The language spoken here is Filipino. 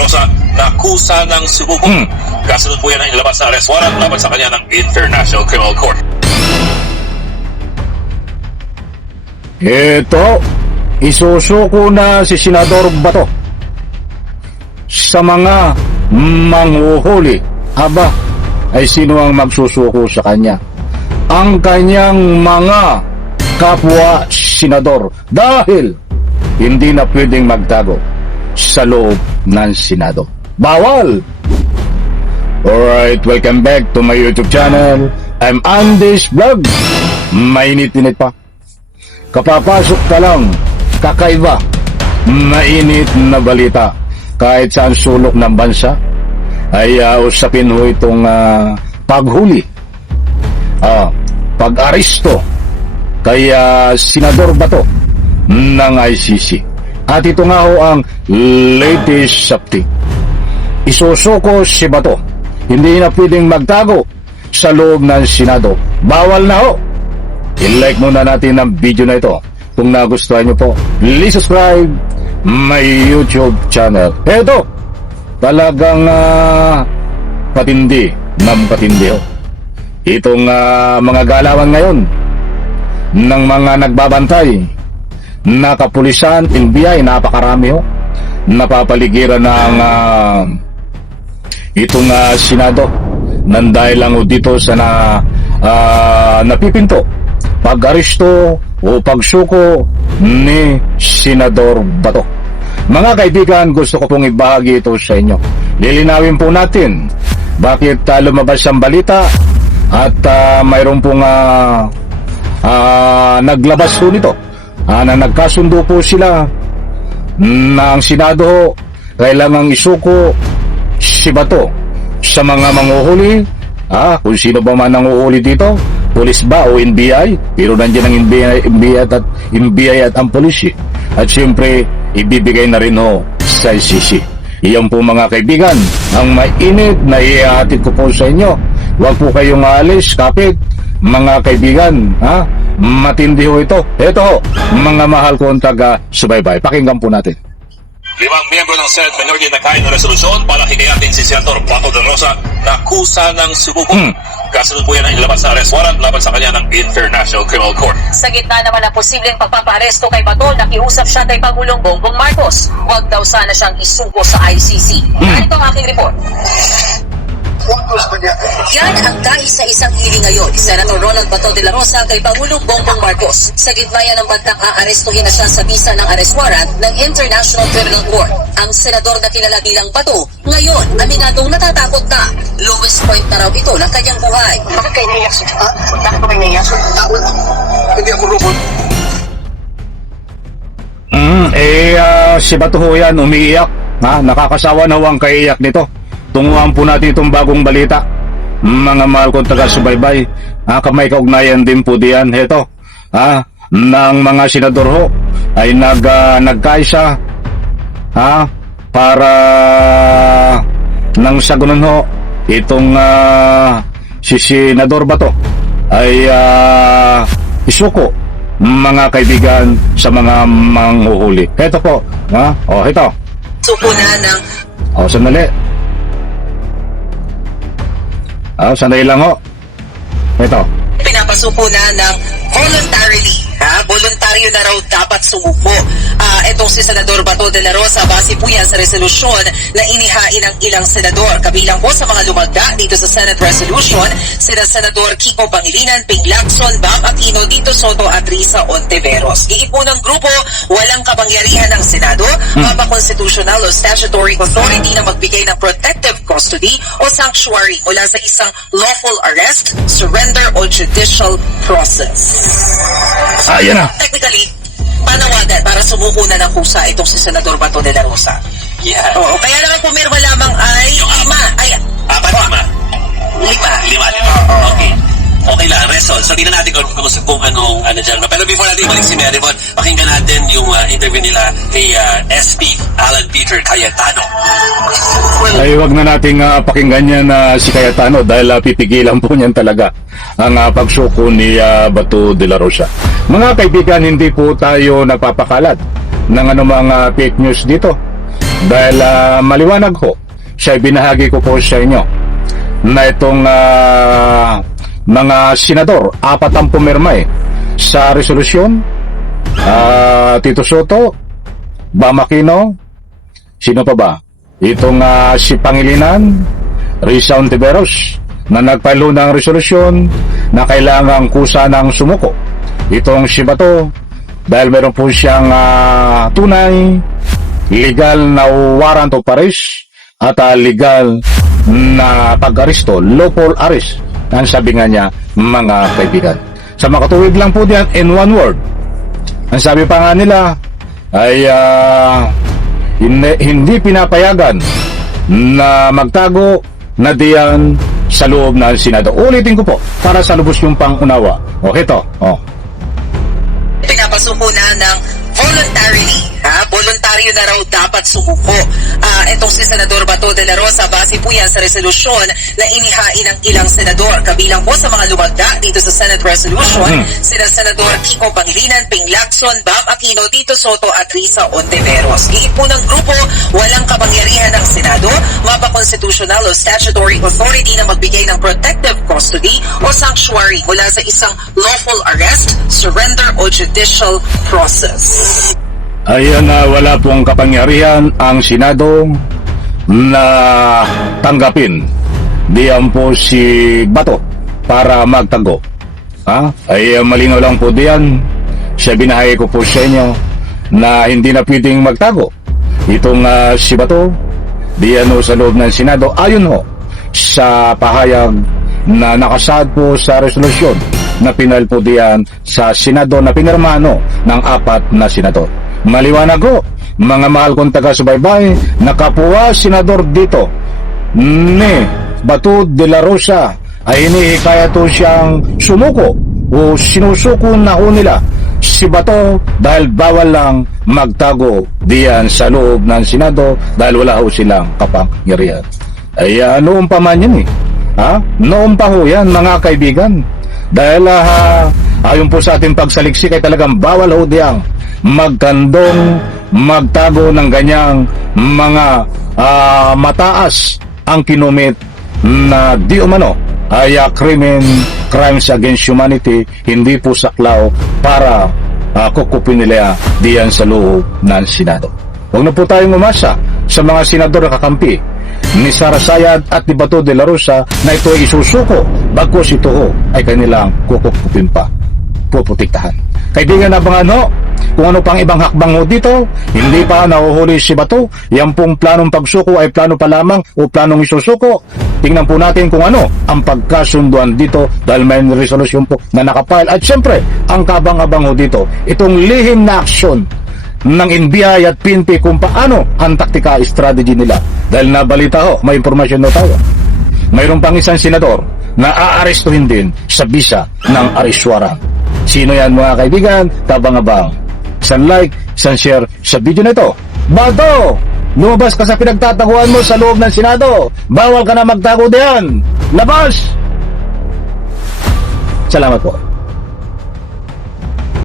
Rosa na kusa ng subukong. Kasunod po yan ang ilabas na arrest warrant laban sa kanya ng International Criminal Court. Ito, isusuko na si Senador Bato sa mga manghuhuli. Aba, ay sino ang magsusuko sa kanya? Ang kanyang mga kapwa senador, dahil hindi na pwedeng magtago sa loob ng Senado. Bawal! Alright, welcome back to my YouTube channel. I'm Andy's Vlog. Mainit-init pa. Kapapasok ka lang, kakaiba, mainit na balita. Kahit saan sulok ng bansa, ay usapin ho itong paghuli, pag-aristo kay Senador Bato ng ICC. At ito nga ho ang latest update. Isusuko si Bato. Hindi na pwedeng magtago sa loob ng Senado. Bawal na ho. I-like muna natin ang video na ito. Kung nagustuhan nyo po, please subscribe my YouTube channel. Eto, talagang patindi ng patindi ho. Itong mga galawan ngayon ng mga nagbabantay na kapulisan, NBI, napakarami ho. Napapaligiran ng itong Senado nang dahil lang ho dito sa napipinto pag-aristo o pagsuko ni Senador Bato. Mga kaibigan, gusto ko pong ibahagi ito sa inyo. Lilinawin po natin bakit lumabas ang balita at mayroon pong naglabas po nito na nagkasundo po sila na ang Senado kailangang isuko si Bato sa mga manghuhuli. Kung sino ba man nanguhuli dito, pulis ba o NBI? Pero nandiyan ang NBI at ang polisi. At siyempre, ibibigay na rin ho sa ICC. Iyan po mga kaibigan, ang mainit na ihahatid ko po sa inyo. Huwag po kayong aalis, kapit, mga kaibigan. Matindi ho ito. Ito ho, mga mahal kong taga-subaybay. Pakinggan po natin. 5 miyembro ng Senate Minority na kain ng resolusyon para hikayatin si Senador Bato de la Rosa na kusa ng subukong. Kasunod po yan ang ilabas na arrest warrant laban sa kanya ng International Criminal Court. Sa gitna naman ng posibleng pagpapaaresto kay Bato, nakiusap siya kay Pangulong Bongbong Marcos. Huwag daw sana siyang isuko sa ICC. Ganito ang aking report. Yan ang kaisa-isang hiling ngayon, Senator Ronald Bato de la Rosa kay Pangulong Bongbong Marcos. Sa gitna yan ng bantang aarestuhin na siya sa bisa ng arrest warrant ng International Criminal Court. Ang senador na kilala bilang Bato, ngayon, aminadong natatakot na. Lowest point na raw ito ng kanyang buhay. Bakit kayo naiyak? Bakit ba kayo naiyak? Hindi ako robot. Si Bato ho yan, umiiyak. Nakakasawa na ho ang kaiyak nito. Tunguhan po natin itong bagong balita. Mga mahal kong taga-subaybay, kamay kaugnayan din po diyan. Heto, ng mga senador ho ay nagkaisa para nang sa ganun ho itong si Senador Bato ay isuko, mga kaibigan, sa mga manghuhuli. Heto po, heto. Suko na ng... Sandali. Sandali lang ho. Ito. Pinapasuko na ng voluntarily. Voluntaryo na raw dapat sumuko. Itong si Senador Bato de la Rosa, base po yan sa resolusyon na inihain ng ilang senador. Kabilang po sa mga lumagda dito sa Senate Resolution, sina Senador Kiko Pangilinan, Ping Lacson, Bam Aquino, Tito Soto at Risa Ontiveros. Iipunang grupo, walang kapangyarihan ng Senado, constitutional o statutory authority na magbigay ng protective custody o sanctuary mula sa isang lawful arrest, surrender o judicial process. Ayan na. Technically, panawagan para sumuko na ng kusa itong si Senador Bato de la Rosa. Yeah. Oo, kaya naman pumirma lamang ay lima. Okay. Okay lang, Resol. So, tingnan natin kung anong dyan. Pero before natin balik si Maribel, pakinggan natin yung interview nila kay SP Alan Peter Cayetano. Ay, wag na nating pakinggan yan si Cayetano dahil pipigilan po niyan talaga ang pagsuko ni Bato de la Rosa. Mga kaibigan, hindi po tayo nagpapakalat ng anumang fake news dito. Dahil maliwanag ho, siya binahagi ko po sa inyo na itong mga senador, 4 ang pumirma sa resolusyon. Tito Soto, Bam Aquino, sino pa ba? Itong si Pangilinan, Risa Ontiveros, na nagpailo ng resolusyon na kailangang kusa ng sumuko. Itong si Bato, dahil meron po siyang tunay, legal na warrant of arrest at legal na pag-aresto, lawful arrest, ang sabi nga niya, mga kaibigan. Sa makatuwid lang po diyan, in one word, ang sabi pa nga nila ay hindi pinapayagan na magtago na diyan sa loob ng Senado. Ulitin ko po para sa lubos yung pangunawa. Ito. Pinapasuko na ng voluntarily. Voluntaryo na raw dapat sumuko. Itong si Senador Bato de la Rosa, base po yan sa resolusyon na inihain ng ilang senador. Kabilang po sa mga lumagda dito sa Senate Resolution, sina Senador Kiko Pangilinan, Ping Lacson, Bam Aquino, Tito Soto at Risa Ontiveros. Giit po ng grupo, walang kapangyarihan ng Senado, mapa-constitutional o statutory authority na magbigay ng protective custody o sanctuary mula sa isang lawful arrest, surrender o judicial process. Ayan na wala pong kapangyarihan ang Senado na tanggapin diyan po si Bato para magtago. Ay malinaw lang po diyan. Siya binahagi ko po sa inyo na hindi na pwedeng magtago itong si Bato diyan sa loob ng Senado ayon ho sa pahayag na nakasaad po sa resolusyon na pinal po diyan sa Senado na pinirmano ng 4 na senador. Maliwanag ho, mga mahal kong taga-subaybay, nakapuwa senador dito ni Bato de la Rosa ay hinihikaya to siyang sumuko o sinusuko na ho nila si Bato dahil bawal lang magtago diyan sa loob ng Senado dahil wala ho silang kapangyarihan. Ay noon pa man yan noon pa ho yan mga kaibigan dahil ayon po sa ating pagsaliksik ay talagang bawal ho diyang magkandong magtago ng ganyang mga mataas ang kinumit na di umano ay crimes against humanity, hindi po saklaw para kukupin nila diyan sa loob ng Senado. Huwag na po tayong umasa sa mga senador na kakampi ni Sara Sayad at ni Bato de la Rosa na ito ay isusuko bagkus ito ho ay kanilang kukupin pa, puputiktahan. Kaibigan, abangan kung ano pang ibang hakbang ho dito. Hindi pa nahuhuli si Bato. Yan pong planong pagsuko ay plano pa lamang o planong isusuko. Tingnan po natin kung ano ang pagkasunduan dito dahil may resolusyon po na nakapile. At syempre, ang kabang-abang ho dito, itong lihim na aksyon ng NBI at PNP kung paano ang taktika strategy nila. Dahil nabalita ho, may impormasyon na tayo. Mayroon pang isang senador na aarestuhin din sa bisa ng arrest warrant. Sino yan mga kaibigan? Kabang-abang. Isang like, isang share sa video na ito. Bato! Lumabas ka sa pinagtataguan mo sa loob ng Senado. Bawal ka na magtago diyan. Labas! Salamat po.